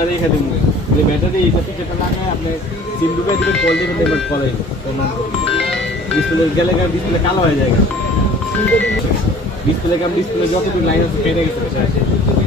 না রেখে দেবো যে ব্যাটারি এইটা পিছনে লাগায় আপনি সিম ঢুকাই দিবেন কল দিবেন এবার কলাই ডিসপ্লে গেলে ডিসপ্লে কালো হয়ে যায় ডিসপ্লে যতটুকু লাইন আছে কেটে গেছে